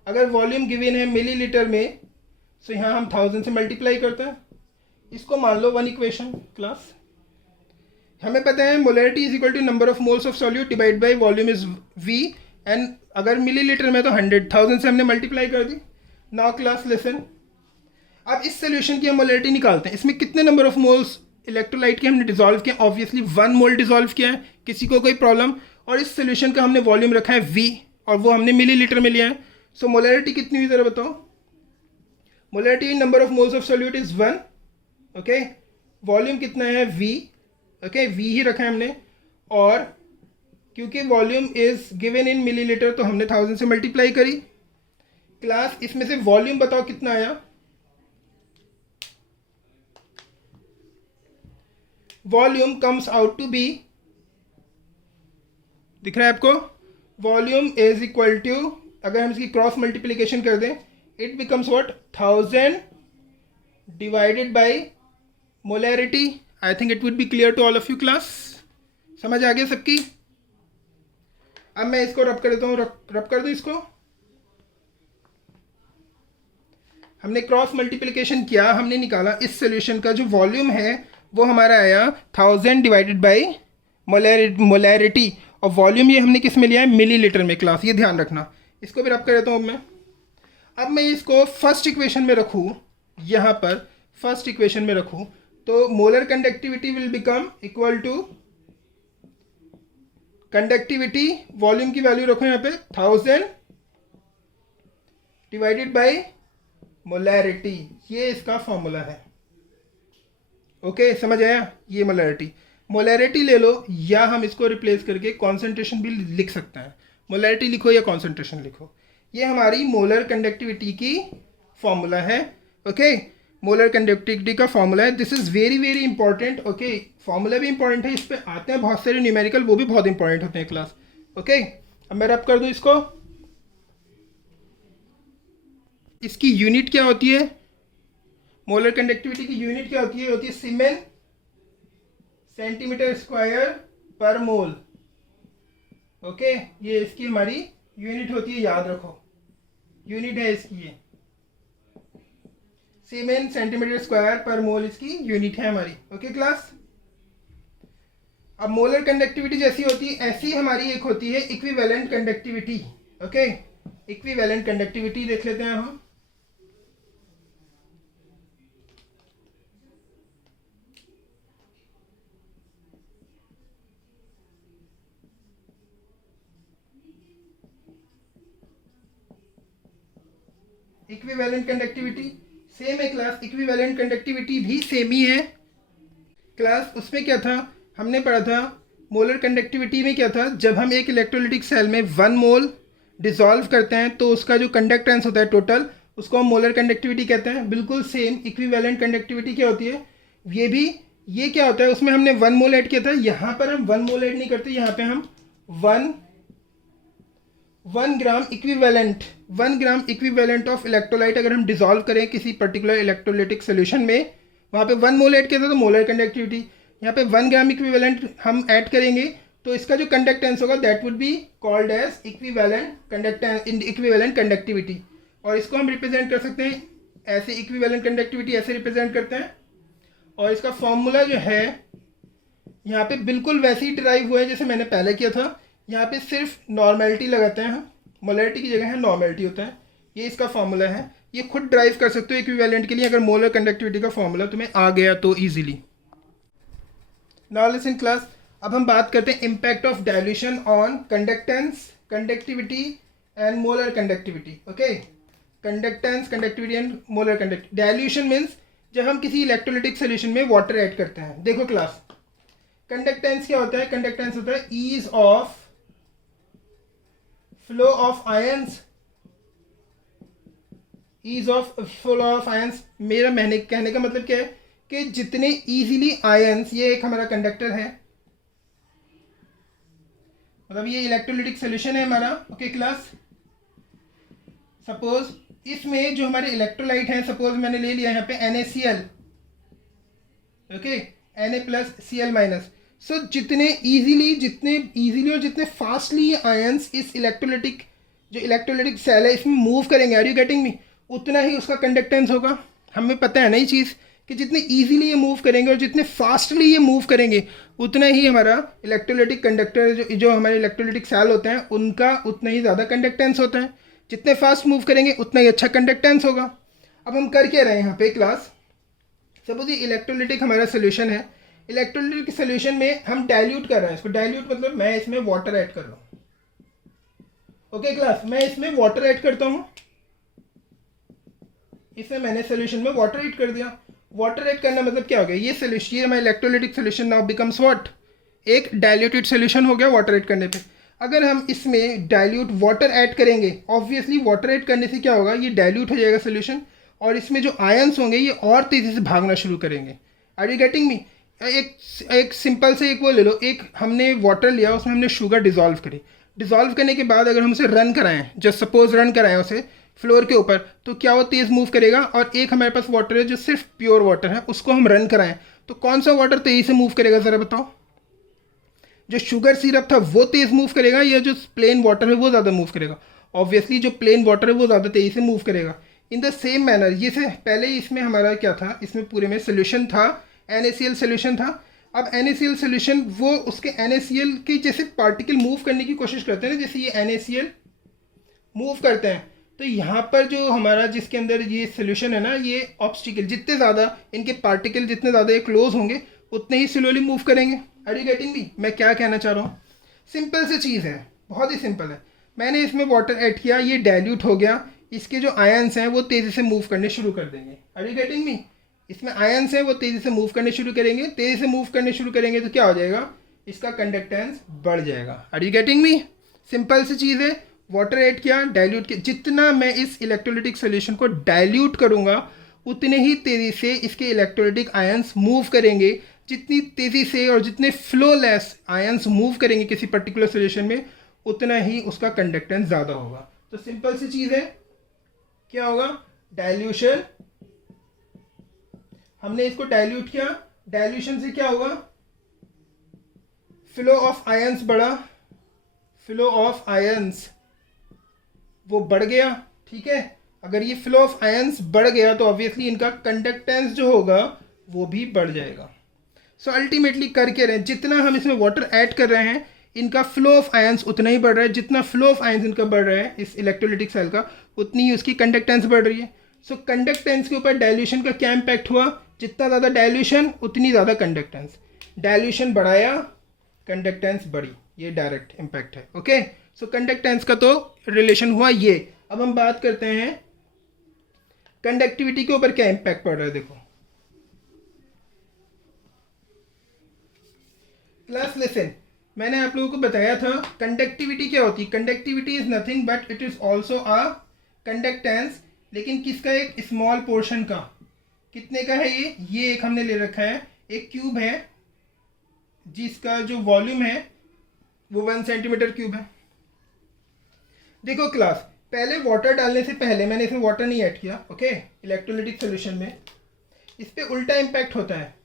अगर वॉल्यूम गिवन है मिलीलीटर में, सो यहाँ हम 1000 से मल्टीप्लाई करते हैं, इसको मान लो 1 इक्वेशन क्लास। हमें पता है molarity is equal to number of moles of solute divide by volume is V, and अगर मिलीलीटर में तो 100,000 से हमने मल्टीप्लाई कर दी। नाउ क्लास लिसन, अब इस सोल्यूशन की हम मोलैरिटी निकालते हैं। इसमें कितने नंबर ऑफ मोल्स इलेक्ट्रोलाइट के हमने डिसॉल्व किया, ऑब्वियसली 1 मोल डिसॉल्व किया है, किसी को कोई प्रॉब्लम। और इस सोल्यूशन का हमने वॉल्यूम रखा है V, और वो हमने मिलीलीटर में लिया है। सो मोलैरिटी कितनी हुई ज़रा बताओ। Molarity number of moles of solute is 1, okay. Volume कितना है V, ओके, V ही रखा है हमने, और क्योंकि volume is given in millilitre तो हमने 1000 से मल्टीप्लाई करी। क्लास इसमें से वॉल्यूम बताओ कितना आया, volume comes out to be, दिख रहा है आपको, वॉल्यूम इज इक्वल टू, अगर हम इसकी क्रॉस मल्टीप्लिकेशन कर दें, it becomes what, 1000 divided by molarity. I think it would be clear to all of you class, समझ आ गया सबकी। अब मैं इसको रब कर देता हूँ, रब कर दूँ इसको। हमने क्रॉस मल्टीप्लिकेशन किया, हमने निकाला इस सोल्यूशन का जो वॉल्यूम है वो हमारा आया 1000 डिवाइडेड बाय मोलैरिटी और वॉल्यूम ये हमने किस में लिया है, मिलीलीटर में क्लास, ये ध्यान रखना। इसको भी रब कर देता हूँ अब मैं इसको फर्स्ट इक्वेशन में रखूँ, यहाँ पर फर्स्ट इक्वेशन में रखूँ, तो molar conductivity will become equal to conductivity, volume की वैल्यू रखो यहाँ पे 1000 डिवाइडेड बाय मोलैरिटी, ये इसका फॉर्मूला है। ओके समझ आया, ये मोलैरिटी ले लो, या हम इसको रिप्लेस करके कॉन्सेंट्रेशन भी लिख सकते हैं। मोलैरिटी लिखो या कॉन्सेंट्रेशन लिखो, ये हमारी मोलर कंडक्टिविटी की फॉर्मूला है। ओके मोलर कंडक्टिविटी का फॉर्मूला है, this is very very important. Okay formula भी इंपॉर्टेंट है, इस पे आते हैं बहुत सारे न्यूमेरिकल, वो भी बहुत इंपॉर्टेंट होते हैं क्लास। ओके अब मैं रब कर दूं इसको, इसकी यूनिट क्या होती है, मोलर कंडक्टिविटी की यूनिट क्या होती है सीमेन सेंटीमीटर स्क्वायर पर मोल। ओके ये इसकी हमारी यूनिट होती है, याद रखो यूनिट है इसकी, ये सीमेन सेंटीमीटर स्क्वायर पर मोल इसकी यूनिट है हमारी। ओके क्लास, अब मोलर कंडक्टिविटी जैसी होती है ऐसी हमारी एक होती है equivalent conductivity. Okay equivalent conductivity देख लेते हैं हम। इक्विवेलेंट कंडक्टिविटी सेम है क्लास, इक्विवेलेंट कंडक्टिविटी भी सेम ही है क्लास। उसमें क्या था, हमने पढ़ा था मोलर कंडक्टिविटी में क्या था, जब हम एक इलेक्ट्रोलिटिक सेल में 1 मोल डिसॉल्व करते हैं तो उसका जो कंडक्टेंस होता है टोटल, उसको हम मोलर कंडक्टिविटी कहते हैं। बिल्कुल सेम इक्विवेलेंट कंडक्टिविटी क्या होती है, ये भी, ये क्या होता है, उसमें हमने 1 मोल ऐड किया था, यहाँ पर हम 1 मोल ऐड नहीं करते, यहाँ पे हम 1 ग्राम इक्विवेलेंट ऑफ इलेक्ट्रोलाइट अगर हम डिसॉल्व करें किसी पर्टिकुलर इलेक्ट्रोलिटिक सोल्यूशन में, वहाँ पे 1 मोल ऐड किया था तो मोलर कंडक्टिविटी, यहाँ पे 1 ग्राम इक्विवेलेंट हम ऐड करेंगे तो इसका जो कंडक्टेंस होगा that would be called as equivalent conductivity. और इसको हम रिप्रेजेंट कर सकते हैं ऐसे, इक्विवेलेंट कंडक्टिविटी ऐसे रिप्रेजेंट करते हैं। और इसका फॉर्मूला जो है यहाँ पे बिल्कुल वैसे ही डिराइव हुआ है जैसे मैंने पहले किया था, यहाँ पे सिर्फ नॉर्मेलिटी लगाते हैं, मोलैरिटी की जगह है नॉर्मेलिटी होता है, ये इसका फॉर्मूला है। ये खुद ड्राइव कर सकते हो इक्विवेलेंट के लिए, अगर मोलर कंडक्टिविटी का फॉर्मूला तुम्हें आ गया तो इजीली। नाउ लिसन क्लास, अब हम बात करते हैं impact of dilution on conductance, conductivity and molar conductivity. Okay conductance, conductivity and molar conductivity. Dilution means जब हम किसी इलेक्ट्रोलिटिक सोल्यूशन में वाटर ऐड करते हैं। देखो क्लास, कंडक्टेंस क्या होता है, कंडक्टेंस होता है ease of flow of ions, ease of flow of ions. मेरा कहने का मतलब क्या है कि जितने इजीली आयंस, ये एक हमारा कंडक्टर है, मतलब ये इलेक्ट्रोलिटिक सोल्यूशन है हमारा। ओके क्लास, सपोज इसमें जो हमारे इलेक्ट्रोलाइट हैं, सपोज मैंने ले लिया यहाँ पे NaCl, ओके Na+Cl-। सो जितने इजीली और जितने फास्टली आयंस इस जो इलेक्ट्रोलिटिक सेल है इसमें मूव करेंगे, आर यू गेटिंग मी, उतना ही उसका कंडक्टेंस होगा। हमें पता है ना ये चीज़ कि जितने इजीली ये मूव करेंगे और जितने फास्टली ये मूव करेंगे उतना ही हमारा इलेक्ट्रोलिटिक कंडक्टर जो हमारे इलेक्ट्रोलिटिक सेल होते हैं उनका उतना ही ज़्यादा कंडक्टेंस होता है। जितने फास्ट मूव करेंगे उतना ही अच्छा कंडक्टेंस होगा। अब हम कर क्या रहे हैं यहाँ पे क्लास, सपोज ये इलेक्ट्रोलिटिक हमारा सोल्यूशन है, इलेक्ट्रोलिटिक सोल्यूशन में हम डाइल्यूट कर रहे हैं इसको। डाइल्यूट मतलब मैं इसमें वाटर ऐड कर रहा हूँ। ओके क्लास, मैं इसमें वाटर ऐड करता हूँ, इसमें मैंने सोल्यूशन में वाटर ऐड कर दिया। वाटर ऐड करना मतलब क्या हो गया, ये सोल्यूशन, ये हमारा electrolytic solution now becomes what, एक डाइल्यूटेड सोल्यूशन हो गया वाटर ऐड करने पे। अगर हम इसमें डाइल्यूट वाटर ऐड करेंगे, ऑब्वियसली वाटर ऐड करने से क्या होगा, ये डाइल्यूट हो जाएगा सोल्यूशन और इसमें जो आयंस होंगे ये और तेज़ी से भागना शुरू करेंगे। Are you getting me. एक सिंपल से एक वो ले लो, एक हमने वाटर लिया, उसमें हमने शुगर डिज़ोल्व करी, डिज़ोल्व करने के बाद अगर हम उसे रन कराएं, जस्ट सपोज रन कराएं उसे फ्लोर के ऊपर, तो क्या वो तेज़ मूव करेगा। और एक हमारे पास वाटर है जो सिर्फ प्योर वाटर है, उसको हम रन कराएं तो कौन सा वाटर तेज़ी से मूव करेगा, ज़रा बताओ। जो शुगर सिरप था वो तेज़ मूव करेगा या जो प्लेन वाटर है वो ज़्यादा मूव करेगा। ऑब्वियसली जो प्लेन वाटर है वो ज़्यादा तेज़ी से मूव करेगा। इन द सेम मैनर, ये से पहले ही इसमें हमारा क्या था, इसमें पूरे में सोल्यूशन था, NaCl सोल्यूशन था। अब NaCl सोल्यूशन वो उसके NaCl के जैसे पार्टिकल मूव करने की कोशिश करते हैं ना, जैसे ये NaCl मूव करते हैं, तो यहाँ पर जो हमारा जिसके अंदर ये सोल्यूशन है ना, ये ऑब्स्टिकल जितने ज़्यादा इनके पार्टिकल जितने ज़्यादा ये क्लोज होंगे उतने ही स्लोली मूव करेंगे। Are you getting me? मैं क्या कहना चाह रहा हूँ? सिंपल सी चीज़ है, बहुत ही सिंपल है। मैंने इसमें वाटर ऐड किया, ये डाइल्यूट हो गया, इसके जो आयंस हैं वो तेज़ी से मूव करने शुरू कर देंगे। Are you getting me? इसमें आयंस हैं वो तेज़ी से मूव करने शुरू करेंगे, तेज़ी से मूव करने शुरू करेंगे तो क्या हो जाएगा, इसका कंडक्टेंस बढ़ जाएगा। Are you getting me? Simple सी चीज़ है, वाटर ऐड किया, डाइल्यूट किया, जितना मैं इस इलेक्ट्रोलाइटिक सोल्यूशन को डाइल्यूट करूँगा उतने ही तेज़ी से इसके इलेक्ट्रोलाइटिक आयंस मूव करेंगे। जितनी तेज़ी से और जितने फ्लोलेस आयंस मूव करेंगे किसी पर्टिकुलर सोल्यूशन में उतना ही उसका कंडक्टेंस ज़्यादा होगा। तो सिंपल सी चीज़ है, क्या होगा, डाइल्यूशन, हमने इसको डाइल्यूट किया, डाइल्यूशन से क्या होगा, फ्लो ऑफ आयंस बढ़ा, फ्लो ऑफ आयंस वो बढ़ गया, ठीक है। अगर ये फ्लो ऑफ आयंस बढ़ गया तो ऑब्वियसली इनका कंडक्टेंस जो होगा वो भी बढ़ जाएगा। सो अल्टीमेटली करके रहे, जितना हम इसमें वाटर ऐड कर रहे हैं इनका फ्लो ऑफ आयंस उतना ही बढ़ रहा है, जितना फ्लो ऑफ आयंस इनका बढ़ रहा है इस इलेक्ट्रोलाइटिक सेल का उतनी ही उसकी कंडक्टेंस बढ़ रही है। सो कंडक्टेंस के ऊपर डाइल्यूशन का क्या इम्पैक्ट हुआ, जितना ज़्यादा डाइल्यूशन उतनी ज़्यादा कंडक्टेंस, डाइल्यूशन बढ़ाया कंडक्टेंस बढ़ी, ये डायरेक्ट इम्पैक्ट है। ओके, सो कंडक्टेंस का तो रिलेशन हुआ ये। अब हम बात करते हैं कंडक्टिविटी के ऊपर क्या इम्पैक्ट पड़ रहा है। देखो क्लास लिसन, मैंने आप लोगों को बताया था कंडक्टिविटी क्या होती है। Conductivity is nothing but it is also a conductance, लेकिन किसका, एक स्मॉल पोर्शन का। कितने का है ये एक हमने ले रखा है, एक क्यूब है जिसका जो वॉल्यूम है वो 1 सेंटीमीटर क्यूब है। देखो क्लास, पहले वाटर डालने से पहले मैंने इसमें वाटर नहीं ऐड किया, ओके, इलेक्ट्रोलाइटिक सोल्यूशन में इस पर उल्टा इम्पैक्ट होता है।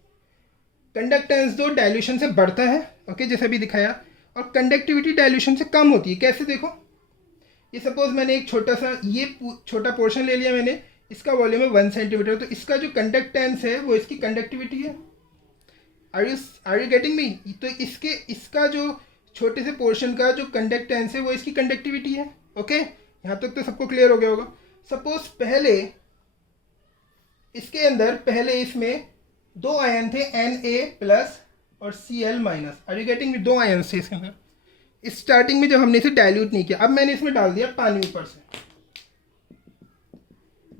कंडक्टेंस तो डाइल्यूशन से बढ़ता है, ओके, जैसे भी दिखाया, और कंडक्टिविटी डाइल्यूशन से कम होती है। कैसे, देखो, ये सपोज मैंने एक छोटा सा ये छोटा पोर्शन ले लिया मैंने, इसका वॉल्यूम है 1 सेंटीमीटर, तो इसका जो कंडक्टेंस है वो इसकी कंडक्टिविटी है। Are you getting me? तो इसका जो छोटे से पोर्शन का जो कंडक्टेंस है वो इसकी कंडक्टिविटी है। ओके, यहाँ तक तो सबको क्लियर हो गया होगा। सपोज पहले इसके अंदर, पहले इसमें 2 आयन थे, Na+ और Cl-। Are you getting? 2 ion थे इसके अंदर स्टार्टिंग में जब हमने इसे डाइल्यूट नहीं किया। अब मैंने इसमें डाल दिया पानी ऊपर से।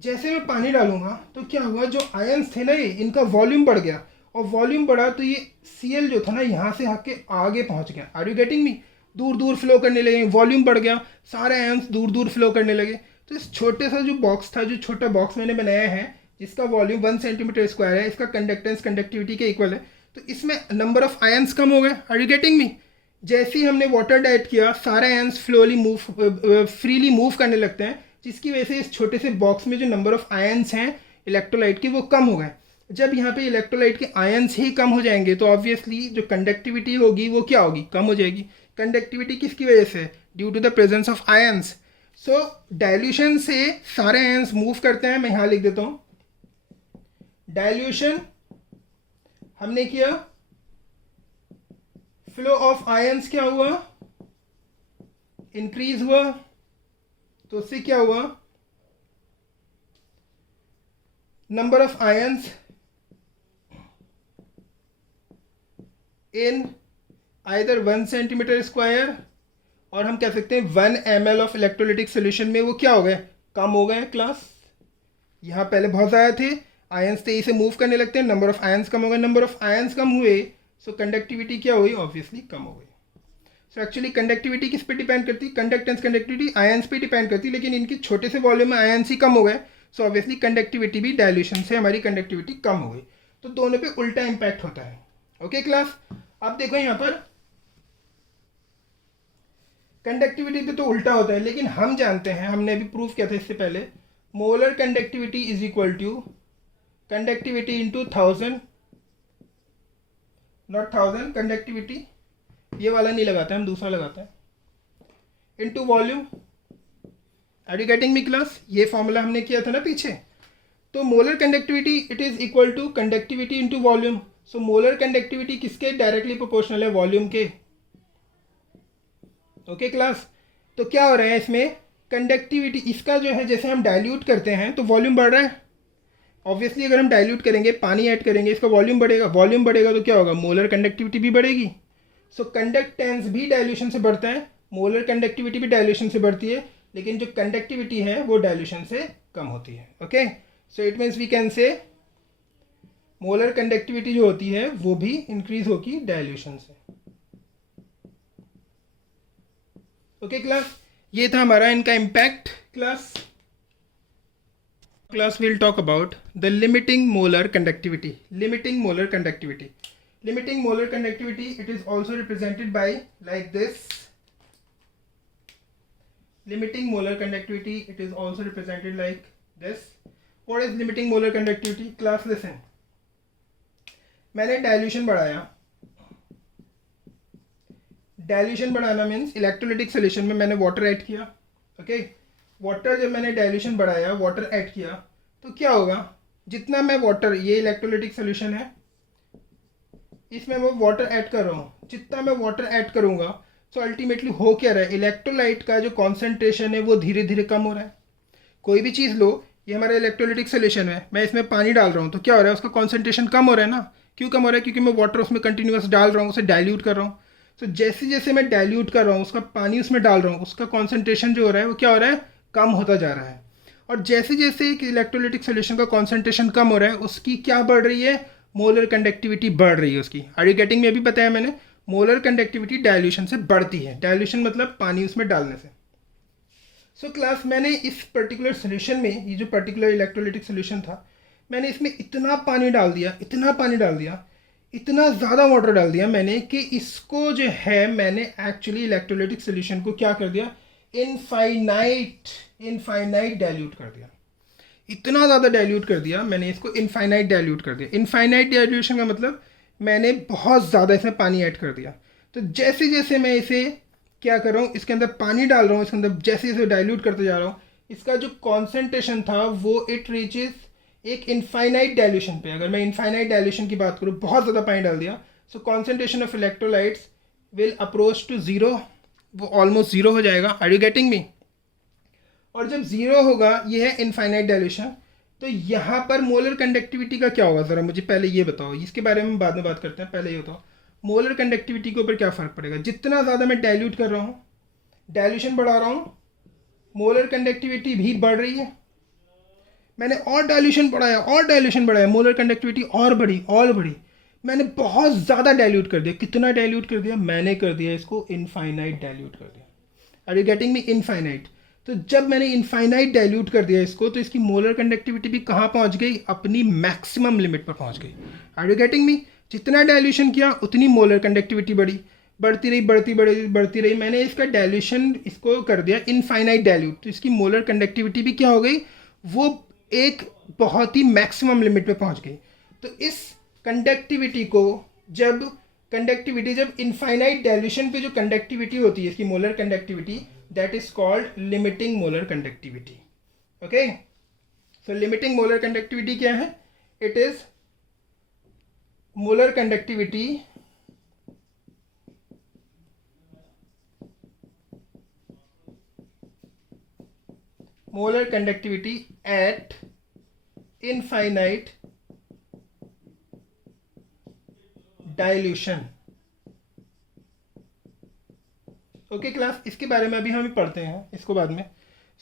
जैसे मैं पानी डालूंगा तो क्या हुआ, जो आयन्स थे ना ये, इनका वॉल्यूम बढ़ गया, और वॉल्यूम बढ़ा तो ये Cl जो था ना यहाँ से आके आगे पहुँच गया। Are you getting me? दूर दूर फ्लो करने लगे, वॉल्यूम बढ़ गया, सारे आयन्स दूर दूर फ्लो करने लगे। तो इस छोटे सा जो बॉक्स था, जो छोटा बॉक्स मैंने बनाया है जिसका वॉल्यूम 1 सेंटीमीटर स्क्वायर है, इसका कंडक्टेंस कंडक्टिविटी के इक्वल है, तो इसमें नंबर ऑफ आयन्स कम हो गए। Are you getting me? जैसे ही हमने वाटर ऐड किया सारे आयन्स फ्रीली मूव करने लगते हैं, जिसकी वजह से इस छोटे से बॉक्स में जो नंबर ऑफ आयन्स हैं इलेक्ट्रोलाइट के वो कम हो गए। जब यहाँ पे इलेक्ट्रोलाइट के आयन्स ही कम हो जाएंगे तो ऑब्वियसली जो कंडक्टिविटी होगी वो क्या होगी, कम हो जाएगी। कंडक्टिविटी किसकी वजह से, due to the presence of ions. So dilution से सारे आयन्स मूव करते हैं। मैं यहाँ लिख देता हूँ, डाइल्यूशन हमने किया, फ्लो ऑफ आयन्स क्या हुआ, इंक्रीज हुआ, तो उससे क्या हुआ, number of ions in either 1 centimetre square, और हम कह सकते हैं 1 ml ऑफ इलेक्ट्रोलाइटिक सोल्यूशन में वो क्या हो गए, कम हो गए। क्लास, यहाँ पहले बहुत ज़्यादा थे, आयन्स तेजी से मूव करने लगते हैं, नंबर ऑफ आयन्स कम हो गए, नंबर ऑफ आयन्स कम हुए, सो कंडक्टिविटी क्या हुई, ऑब्वियसली कम हो गई। सो एक्चुअली कंडक्टिविटी किस पे डिपेंड करती है, कंडक्टेंस कंडक्टिविटी आयन्स पे डिपेंड करती है, लेकिन इनके छोटे से वॉल्यूम में आयन्स ही कम हो गए, सो ऑब्वियसली कंडक्टिविटी भी डाइल्यूशन से हमारी कंडक्टिविटी कम हो गई। तो दोनों पे उल्टा इम्पैक्ट होता है। ओके क्लास, आप देखो यहाँ पर कंडक्टिविटी पे तो उल्टा होता है, लेकिन हम जानते हैं, हमने अभी प्रूव किया था इससे पहले, molar conductivity is equal to conductivity into 1000, not 1000, conductivity ये वाला नहीं लगाते, हम दूसरा लगाते हैं, into volume. Are you getting me class? ये फॉर्मूला हमने किया था ना पीछे। तो molar conductivity it is equal to conductivity into volume. So molar conductivity किसके डायरेक्टली प्रोपोर्शनल है? वॉल्यूम के। ओके क्लास, तो क्या हो रहा है इसमें? कंडक्टिविटी इसका जो है, जैसे हम डाइल्यूट करते हैं तो वॉल्यूम बढ़ रहा है। ऑब्वियसली अगर हम डाइल्यूट करेंगे, पानी ऐड करेंगे, इसका वॉल्यूम बढ़ेगा। वॉल्यूम बढ़ेगा तो क्या होगा? मोलर कंडक्टिविटी भी बढ़ेगी। सो कंडक्टेंस भी डाइल्यूशन से बढ़ता है, मोलर कंडक्टिविटी भी डाइल्यूशन से बढ़ती है, लेकिन जो कंडक्टिविटी है वो डाइल्यूशन से कम होती है। Okay, so it means we can say molar conductivity जो होती है वो भी इंक्रीज होगी डाइल्यूशन से। ओके क्लास, ये था हमारा इनका impact. Class will talk about the limiting molar conductivity. Limiting molar conductivity, limiting molar conductivity, it is also represented by like this. Limiting molar conductivity, it is also represented like this. What is limiting molar conductivity? Class listen, मैंने डाइल्यूशन बढ़ाया। डाइल्यूशन बढ़ाना मीन्स इलेक्ट्रोलिटिक सोल्यूशन में मैंने वाटर ऐड किया। ओके, वाटर जब मैंने डाइल्यूशन बढ़ाया, वाटर ऐड किया, तो क्या होगा? जितना मैं वाटर, ये इलेक्ट्रोलिटिक सोल्यूशन है, इसमें मैं वाटर ऐड कर रहा हूँ, जितना मैं वाटर ऐड करूँगा तो अल्टीमेटली हो क्या रहा है? इलेक्ट्रोलाइट का जो कॉन्सेंट्रेशन है वो धीरे धीरे कम हो रहा है। कोई भी चीज़ लो, ये हमारा इलेक्ट्रोलिटिक सोल्यूशन है, मैं इसमें पानी डाल रहा हूँ तो क्या हो रहा है? उसका कॉन्सेंट्रेशन कम हो रहा है ना। क्यों कम हो रहा है? क्योंकि मैं वाटर उसमें कंटिन्यूस डाल रहा हूँ, उसे डाइल्यूट कर रहा हूँ। तो जैसे जैसे मैं डाइल्यूट कर रहा हूँ, उसका पानी उसमें डाल रहा हूँ, उसका कॉन्सेंट्रेशन जो हो रहा है वो क्या हो रहा है? कम होता जा रहा है। और जैसे जैसे एक इलेक्ट्रोलिटिक सोल्यूशन का कॉन्सेंट्रेशन कम हो रहा है, उसकी क्या बढ़ रही है? मोलर कंडक्टिविटी बढ़ रही है उसकी। Are you getting? में अभी बताया मैंने, मोलर कंडक्टिविटी डाइल्यूशन से बढ़ती है। डाइल्यूशन मतलब पानी उसमें डालने से। सो क्लास, मैंने इस पर्टिकुलर सोल्यूशन में, ये जो पर्टिकुलर इलेक्ट्रोलिटिक सोल्यूशन था, मैंने इसमें इतना पानी डाल दिया, इतना पानी डाल दिया, इतना ज़्यादा वाटर डाल दिया मैंने कि इसको जो है, मैंने एक्चुअली इलेक्ट्रोलिटिक सोल्यूशन को क्या कर दिया? इनफाइनाइट डाइल्यूट कर दिया। इतना ज़्यादा डाइल्यूट कर दिया मैंने इसको, इनफाइनाइट डाइल्यूट कर दिया। इनफाइनाइट डाइल्यूशन का मतलब मैंने बहुत ज़्यादा इसमें पानी ऐड कर दिया। तो जैसे जैसे मैं इसे क्या कर रहा हूँ, इसके अंदर पानी डाल रहा हूँ, इसके अंदर जैसे जैसे डाइल्यूट करते जा रहा हूँ, इसका जो कॉन्सेंट्रेशन था वो इट रीचेज एक इनफाइनाइट डाइल्यूशन पे। अगर मैं इनफाइनाइट डाइल्यूशन की बात करूँ, बहुत ज़्यादा पानी डाल दिया, so concentration of electrolytes will approach to zero, वो ऑलमोस्ट ज़ीरो हो जाएगा। Are you getting me? और जब ज़ीरो होगा, ये है इनफाइनाइट डाइल्यूशन, तो यहाँ पर मोलर कंडक्टिविटी का क्या होगा? ज़रा मुझे पहले ये बताओ, इसके बारे में बाद में बात करते हैं, पहले ये बताओ मोलर कंडक्टिविटी के ऊपर क्या फ़र्क पड़ेगा? जितना ज़्यादा मैं डाइल्यूट कर रहा हूँ, डाइल्यूशन बढ़ा रहा हूँ, मोलर कंडक्टिविटी भी बढ़ रही है। मैंने और डाइल्यूशन बढ़ाया, और डाइल्यूशन बढ़ाया, मोलर कंडक्टिविटी और बढ़ी। मैंने बहुत ज़्यादा डाइल्यूट कर दिया। कितना डाइल्यूट कर दिया? मैंने कर दिया इसको इनफाइनाइट डाइल्यूट कर दिया। Are you getting me? Infinite. तो जब मैंने इनफाइनाइट डाइल्यूट कर दिया इसको, तो इसकी मोलर कंडक्टिविटी भी कहाँ पहुँच गई? अपनी मैक्सिमम लिमिट पर पहुँच गई। Are you getting me? जितना डाइल्यूशन किया उतनी मोलर कंडक्टिविटी बढ़ती रही। मैंने इसका डाइल्यूशन इसको कर दिया इनफाइनाइट डाइल्यूट, तो इसकी मोलर कंडक्टिविटी भी क्या हो गई? वो एक बहुत ही मैक्सिमम लिमिट पे पहुंच गई। तो इस कंडक्टिविटी को जब इनफाइनाइट डाइल्यूशन पे जो कंडक्टिविटी होती है, इसकी molar conductivity, that is called limiting molar conductivity. Okay, so limiting molar conductivity क्या है? It is molar conductivity at infinite dilution। Okay class, इसके बारे में अभी हम पढ़ते हैं, इसको बाद में।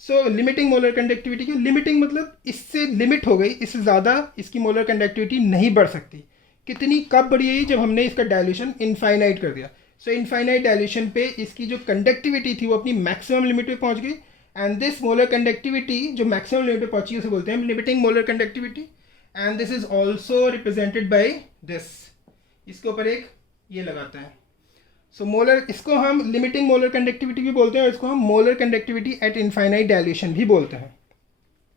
सो लिमिटिंग मोलर कंडक्टिविटी की लिमिटिंग मतलब इससे लिमिट हो गई, इससे ज़्यादा इसकी मोलर कंडक्टिविटी नहीं बढ़ सकती। कितनी कब बढ़ी है? जब हमने इसका डाइल्यूशन इनफाइनाइट कर दिया। सो इनफाइनाइट डाइल्यूशन पे इसकी जो कंडक्टिविटी थी वो अपनी मैक्सिमम लिमिट पे पहुंच गई, एंड दिस मोलर कंडक्टिविटी जो मैक्सिमम लिमिट पे पहुंची उसे बोलते हैं limiting molar conductivity, and this is also represented by this. इसके ऊपर एक ये लगाता है। सो मोलर, इसको हम लिमिटिंग मोलर कंडक्टिविटी भी बोलते हैं, और इसको हम molar conductivity eight infinite dilution भी बोलते हैं।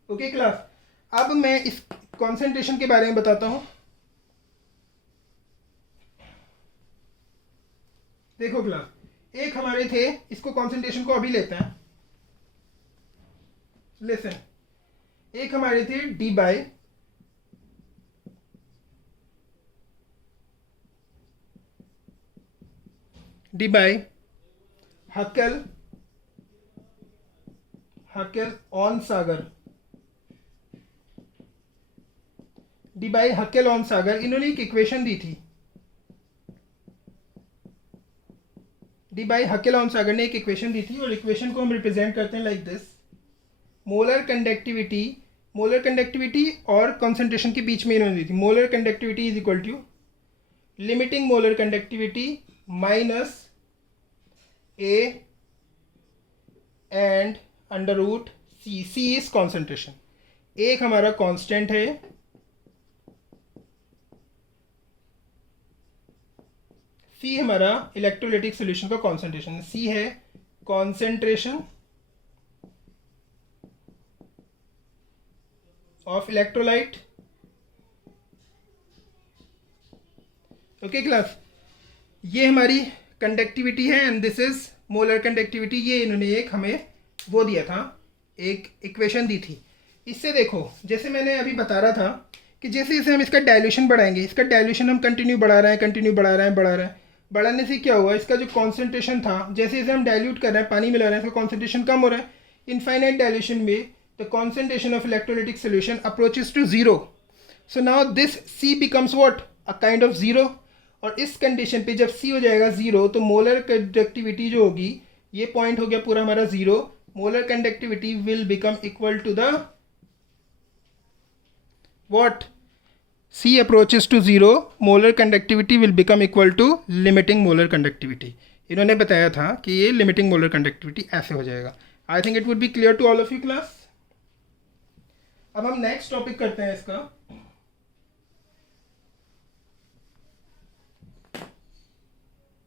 ओके क्लास, अब मैं इस कॉन्सेंट्रेशन के बारे में बताता हूँ। देखो क्लास, एक हमारे थे, इसको कॉन्सेंट्रेशन को अभी लेते हैं। लिसन, एक हमारे थे d/, Debye Huckel Onsager, Debye Huckel Onsager. इन्होंने एक इक्वेशन दी थी, Debye Huckel Onsager ने एक इक्वेशन दी थी और इक्वेशन को हम रिप्रेजेंट करते हैं लाइक दिस। मोलर कंडक्टिविटी और कॉन्सेंट्रेशन के बीच में इन्होंने दी थी। Molar conductivity is equal to limiting molar conductivity minus A and under root C. C is concentration, एक हमारा कांस्टेंट है, सी हमारा इलेक्ट्रोलाइटिक सॉल्यूशन का कॉन्सेंट्रेशन, सी है concentration of electrolyte. Okay class, ये हमारी कंडक्टिविटी है and this is molar conductivity. ये इन्होंने एक हमें वो दिया था, एक इक्वेशन दी थी। इससे देखो, जैसे मैंने अभी बता रहा था कि जैसे जैसे हम इसका डाइल्यूशन बढ़ाएंगे, इसका डाइल्यूशन हम कंटिन्यू बढ़ा रहे हैं, बढ़ाने से क्या हुआ, इसका जो कॉन्सेंट्रेशन था, जैसे जैसे हम डाइल्यूट कर रहे हैं, पानी मिला रहे हैं, इसका कॉन्सेंट्रेशन कम हो रहा है। इनफाइनाइट डाइल्यूशन में the concentration of electrolytic solution approaches to zero. So now this C becomes what, a kind of zero. और इस कंडीशन पे जब सी हो जाएगा जीरो तो मोलर कंडक्टिविटी जो होगी, ये पॉइंट हो गया पूरा हमारा zero, molar conductivity will become equal to the what, C approaches to zero, molar conductivity will become equal to limiting molar conductivity। इन्होंने बताया था कि ये limiting molar conductivity ऐसे हो जाएगा। I think it would be clear to all of you class। अब हम next topic करते हैं इसका।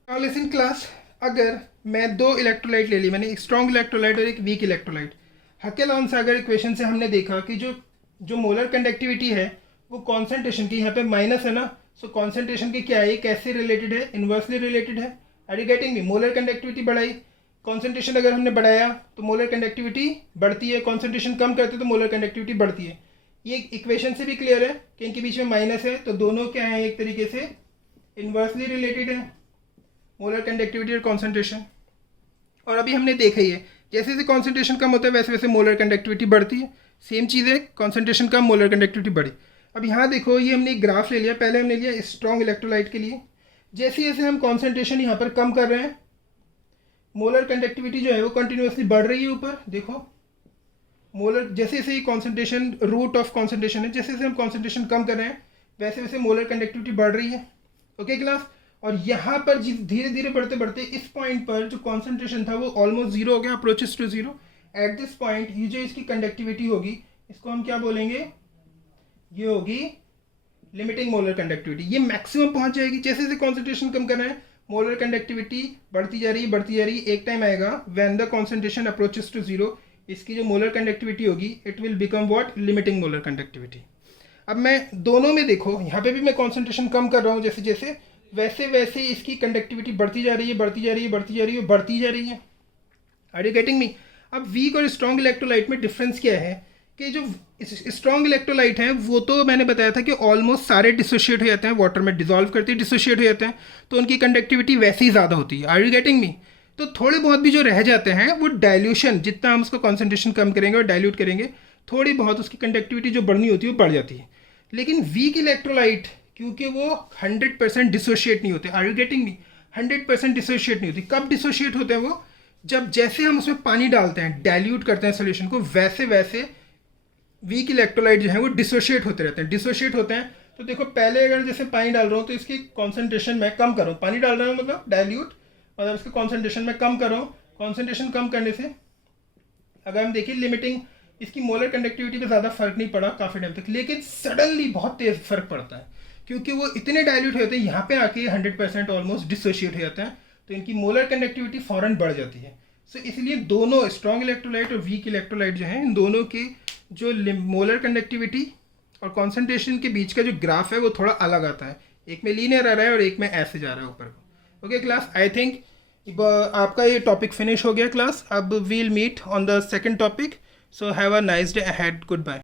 Now listen class, अगर मैं दो इलेक्ट्रोलाइट ले ली, मैंने एक स्ट्रॉन्ग इलेक्ट्रोलाइट और एक weak electrolyte, Hückel on Sagar equation से हमने देखा कि जो मोलर कंडक्टिविटी है वो कॉन्सेंट्रेशन की, यहाँ पे माइनस है ना, सो कॉन्सेंट्रेशन की क्या है, कैसे रिलेटेड है, इन्वर्सली रिलेटेड है। Are you getting me? Molar conductivity बढ़ाई, कॉन्सेंट्रेशन अगर हमने बढ़ाया तो मोलर कंडक्टिविटी बढ़ती है, कॉन्सेंट्रेशन कम करते तो मोलर कंडक्टिविटी बढ़ती है। ये इक्वेशन से भी क्लियर है कि इनके बीच में माइनस है, तो दोनों क्या है, एक तरीके से इन्वर्सली रिलेटेड है, मोलर कंडक्टिविटी और कॉन्सेंट्रेशन। और अभी हमने देखा ही है, जैसे जैसे कॉन्सेंट्रेशन कम होता है वैसे वैसे मोलर कंडक्टिविटी बढ़ती है। सेम चीज़ है, कॉन्सेंट्रेशन कम, मोलर कंडक्टिविटी बढ़ी। अब यहाँ देखो, ये हमने एक ग्राफ ले लिया, पहले हमने लिया स्ट्रॉन्ग इलेक्ट्रोलाइट के लिए। जैसे जैसे हम कॉन्सेंट्रेशन यहाँ पर कम कर रहे हैं, मोलर कंडक्टिविटी जो है वो कंटिन्यूसली बढ़ रही है ऊपर। देखो मोलर, जैसे जैसे ये कॉन्सेंट्रेशन रूट ऑफ कॉन्सेंट्रेशन है, जैसे जैसे हम कॉन्सेंट्रेशन कम कर रहे हैं वैसे वैसे मोलर कंडक्टिविटी बढ़ रही है। ओके क्लास, और यहाँ पर धीरे धीरे बढ़ते बढ़ते इस पॉइंट पर जो कॉन्सेंट्रेशन था वो ऑलमोस्ट जीरो हो गया, approaches to zero. At this point ये जो इसकी कंडक्टिविटी होगी, इसको हम क्या बोलेंगे, ये होगी लिमिटिंग मोलर कंडक्टिविटी। ये मैक्सिमम पहुंच जाएगी। जैसे जैसे कॉन्सेंट्रेशन कम कर रहे हैं मोलर कंडक्टिविटी बढ़ती जा रही। एक टाइम आएगा when the concentration approaches to zero, इसकी जो मोलर कंडक्टिविटी होगी it will become what, limiting molar conductivity. अब मैं दोनों में देखो, यहाँ पे भी मैं कॉन्सेंट्रेशन कम कर रहा हूँ जैसे जैसे, वैसे वैसे इसकी कंडक्टिविटी बढ़ती जा रही है। Are you getting me? अब वीक और स्ट्रॉन्ग इलेक्ट्रोलाइट में डिफरेंस क्या है कि जो स्ट्रॉन्ग इलेक्ट्रोलाइट हैं वो तो मैंने बताया था कि ऑलमोस्ट सारे डिसोशिएट हो जाते हैं, वाटर में डिसॉल्व करते हैं, डिसोशिएट हो जाते हैं, तो उनकी कंडक्टिविटी वैसे ही ज़्यादा होती है। Are you getting me? तो थोड़े बहुत भी जो रह जाते हैं वो डाइल्यूशन, जितना हम उसका कॉन्सेंट्रेशन कम करेंगे और डाइल्यूट करेंगे, थोड़ी बहुत उसकी कंडक्टिविटी जो बढ़नी होती है वो बढ़ जाती है। लेकिन वीक इलेक्ट्रोलाइट क्योंकि वो 100% डिसोशिएट नहीं होते। Are you getting me? 100% dissociate नहीं होती। कब डिसोशिएट होते हैं वो? जब जैसे हम उसमें पानी डालते हैं, डाइल्यूट करते हैं सोल्यूशन को, वैसे वैसे वीक इलेक्ट्रोलाइट जो है वो डिसोशिएट होते रहते हैं। डिसोशिएट होते हैं तो देखो, पहले अगर जैसे पानी डाल रहा हूँ तो इसकी कॉन्सेंट्रेशन मैं कम करूँ, पानी डाल रहा हूँ मतलब डाइल्यूट, मतलब इसके कॉन्सेंट्रेशन में कम कर रहा हूँ। कॉन्सेंट्रेशन कम करने से अगर हम देखिए लिमिटिंग, इसकी मोलर कंडक्टिविटी पे ज़्यादा फर्क नहीं पड़ा काफ़ी टाइम तक, लेकिन सडनली बहुत तेज़ फर्क पड़ता है क्योंकि वो इतने डाइल्यूट होते हैं, यहाँ पे आके 100% ऑलमोस्ट डिसोशिएट हो जाता है, तो इनकी मोलर कंडक्टिविटी फ़ौरन बढ़ जाती है। सो इसलिए दोनों स्ट्रॉन्ग इलेक्ट्रोलाइट और वीक इलेक्ट्रोलाइट जो हैं, इन दोनों के जो मोलर कंडक्टिविटी और कॉन्सेंट्रेशन के बीच का जो ग्राफ है वो थोड़ा अलग आता है। एक में लीनियर आ रहा है और एक में ऐसे जा रहा है ऊपर को। ओके क्लास, आई थिंक आपका ये टॉपिक फिनिश हो गया क्लास। अब we'll meet on the second topic. So have a nice day ahead, good bye.